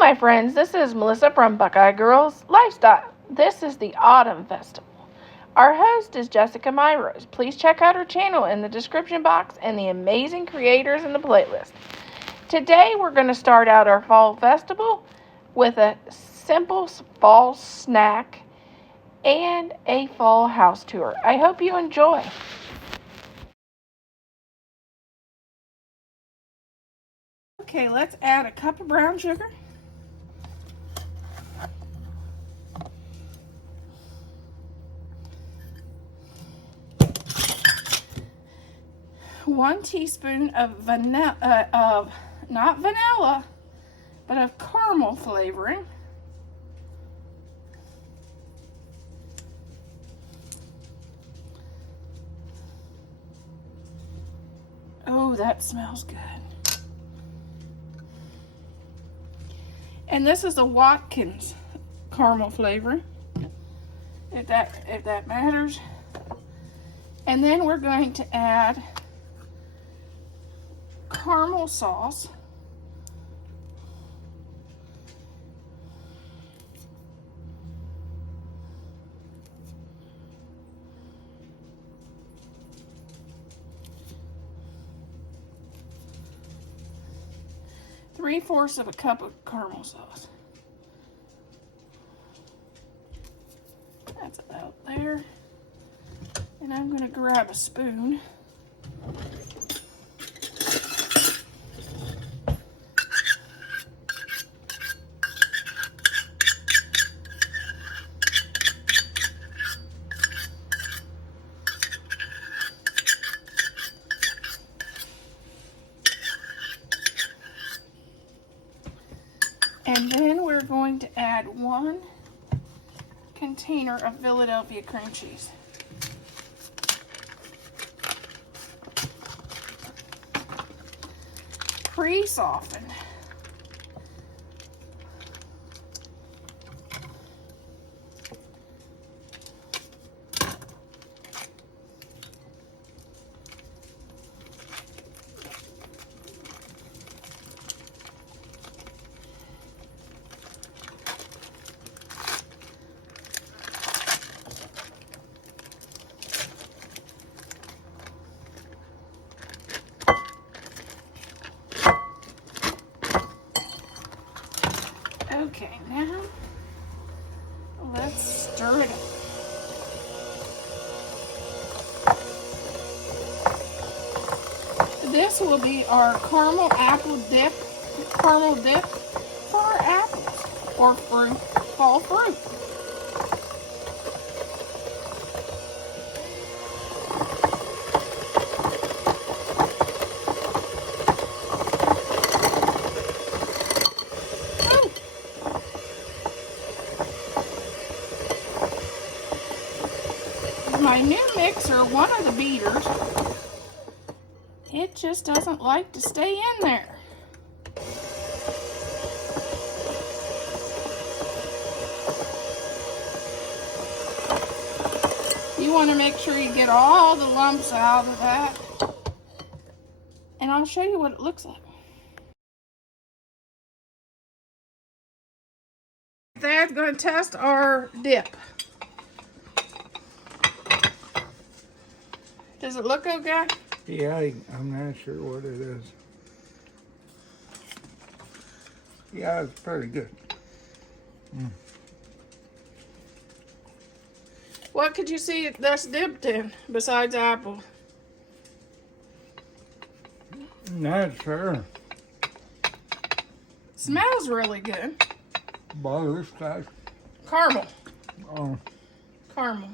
my friends, this is Melissa from Buckeye Girls Lifestyle. This is the Autumn Festival. Our host is Jessica Myros. Please check out her channel in the description box and the amazing creators in the playlist. Today we're going to start out our fall festival with a simple fall snack and a fall house tour. I hope you enjoy. Okay, let's add a cup of brown sugar. 1 teaspoon of vanilla, not vanilla, but of caramel flavoring. Oh, that smells good. And this is a Watkins caramel flavor, if that matters. And then we're going to add caramel sauce. Three-fourths of a cup of caramel sauce. That's about there. And I'm going to grab a spoon. And then we're going to add 1 container of Philadelphia cream cheese. Pre-softened. Okay, now let's stir it up. This will be our caramel dip for our apples or fruit, fall fruit. My new mixer, one of the beaters, it just doesn't like to stay in there. You want to make sure you get all the lumps out of that. And I'll show you what it looks like. Dad's going to test our dip. Does it look okay? Yeah, I'm not sure what it is. Yeah, it's pretty good. What could you see that's dipped in besides apple? Not sure. Smells really good. Butterscotch. Caramel. Oh. Caramel.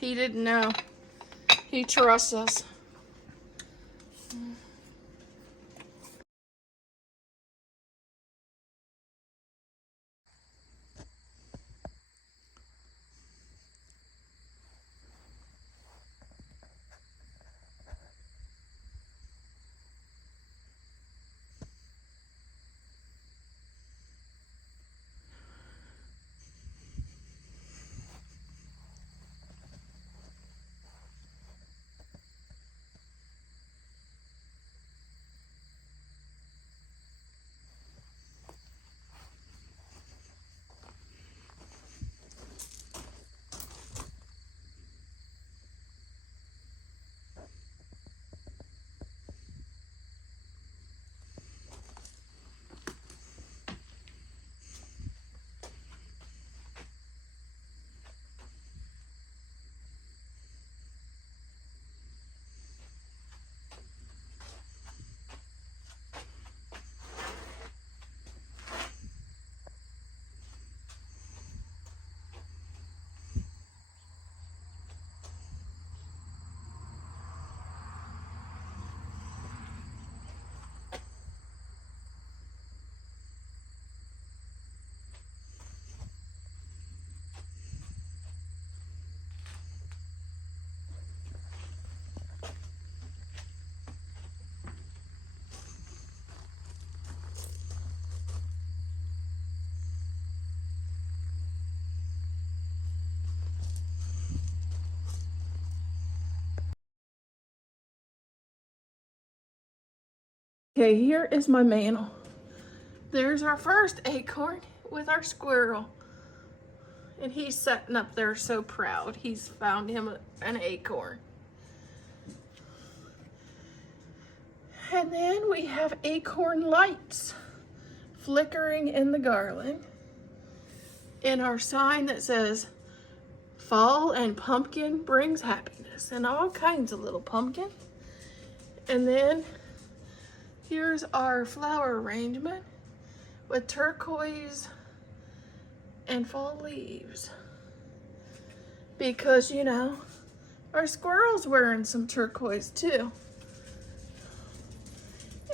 He didn't know. He trusts us. Okay, here is my mantle. There's our first acorn with our squirrel. And he's sitting up there so proud. He's found him an acorn. And then we have acorn lights flickering in the garland. And our sign that says, fall and pumpkin brings happiness. And all kinds of little pumpkins. And then here's our flower arrangement with turquoise and fall leaves. Because, you know, our squirrel's wearing some turquoise too.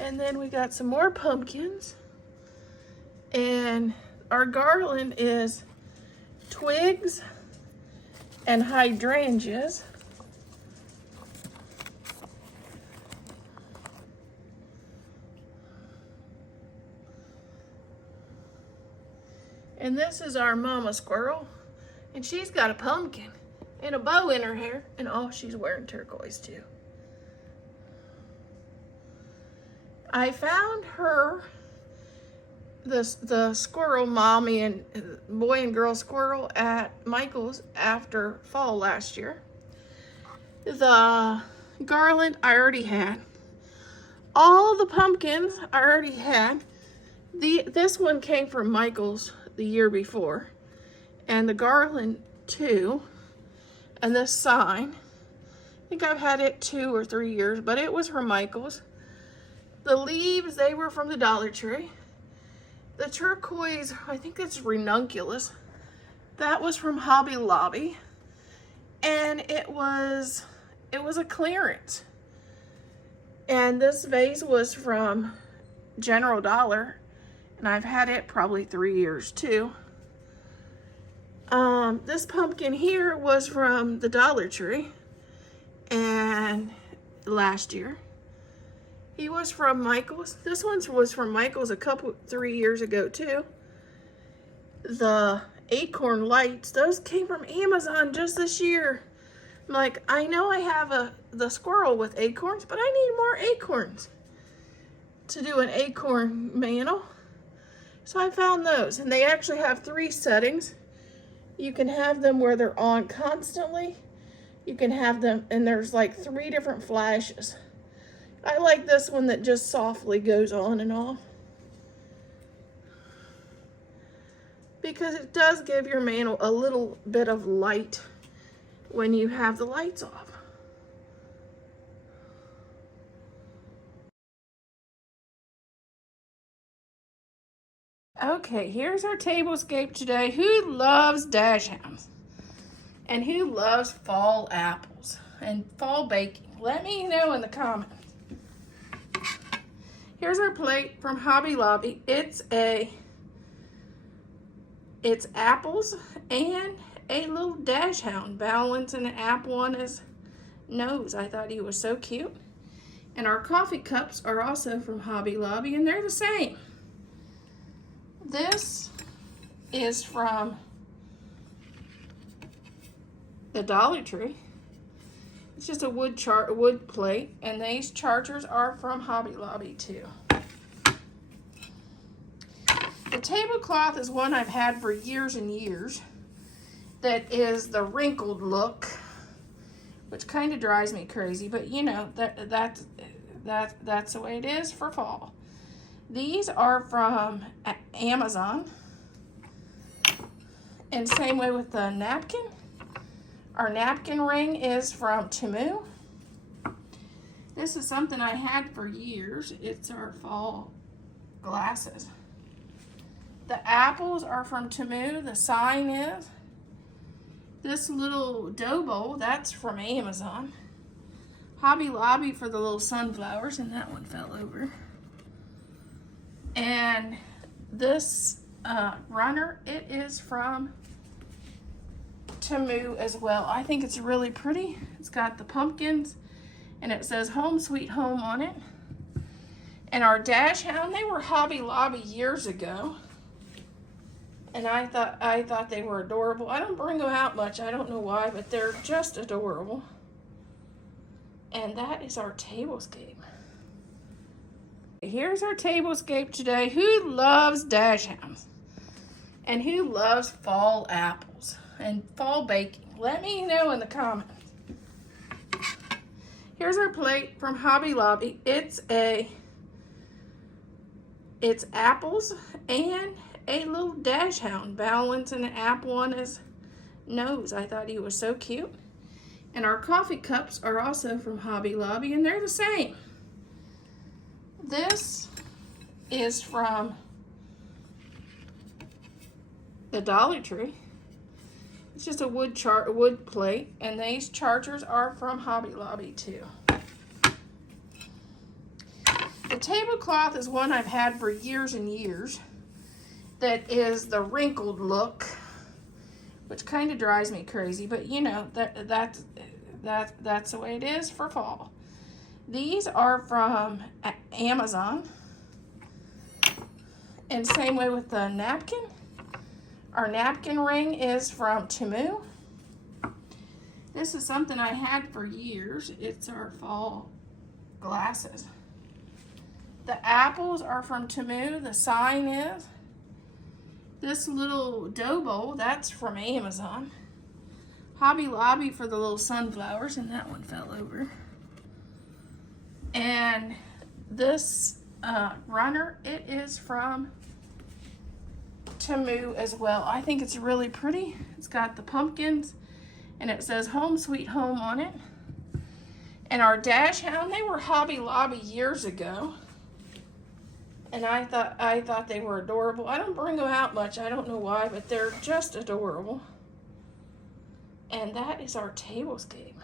And then we got some more pumpkins. And our garland is twigs and hydrangeas. And this is our mama squirrel. And she's got a pumpkin and a bow in her hair. And oh, she's wearing turquoise too. I found her, the squirrel, mommy and boy and girl squirrel, at Michael's after fall last year. The garland I already had. All the pumpkins I already had. This one came from Michael's the year before. And the garland too. And this sign, I think I've had it 2 or 3 years, but it was from Michael's. The leaves, they were from the Dollar Tree. The turquoise, I think it's ranunculus. That was from Hobby Lobby. And it was a clearance. And this vase was from General Dollar. And I've had it probably 3 years too. This pumpkin here was from the Dollar Tree. And last year. He was from Michael's. This one was from Michael's 3 years ago too. The acorn lights, those came from Amazon just this year. I'm like, I know I have the squirrel with acorns, but I need more acorns to do an acorn mantle. So I found those, and they actually have 3 settings. You can have them where they're on constantly. You can have them, and there's like 3 different flashes. I like this one that just softly goes on and off. Because it does give your mantle a little bit of light when you have the lights off. Okay, here's our tablescape today. Who loves dash hounds? And who loves fall apples and fall baking? Let me know in the comments. Here's our plate from Hobby Lobby. It's apples and a little dash hound balancing an apple on his nose. I thought he was so cute. And our coffee cups are also from Hobby Lobby, and they're the same. This is from the Dollar Tree. It's just a wood plate, and these chargers are from Hobby Lobby too. The tablecloth is one I've had for years and years. That is the wrinkled look, which kind of drives me crazy, but you know that's the way it is for fall. These are from Amazon, and same way with the napkin. Our napkin ring is from Temu. This is something I had for years. It's our fall glasses. The apples are from Temu. The sign is. This little dough bowl, that's from Amazon. Hobby Lobby for the little sunflowers, and that one fell over. And this runner, it is from Temu as well. I think it's really pretty. It's got the pumpkins, and it says Home Sweet Home on it. And our dash hound, they were Hobby Lobby years ago. And I thought they were adorable. I don't bring them out much. I don't know why, but they're just adorable. And that is our tablescape. here's our tablescape today. Who loves dash hounds? And who loves fall apples and fall baking? Let me know in the comments. Here's our plate from Hobby Lobby. It's apples and a little dash hound balancing an apple on his nose. I thought he was so cute. And our coffee cups are also from Hobby Lobby, and they're the same. This is from the Dollar Tree. It's just a wood plate, and these chargers are from Hobby Lobby too. The tablecloth is one I've had for years and years. That is the wrinkled look, which kind of drives me crazy, but you know that's the way it is for fall. These are from Amazon, and same way with the napkin. Our napkin ring is from Temu. This is something I had for years. It's our fall glasses. The apples are from Temu. The sign is. This little dough bowl, that's from Amazon. Hobby Lobby for the little sunflowers, and that one fell over. And this runner, it is from Temu as well. I think it's really pretty. It's got the pumpkins, and it says Home Sweet Home on it. And our dash hound, they were Hobby Lobby years ago. And I thought they were adorable. I don't bring them out much. I don't know why, but they're just adorable. And that is our tablescape.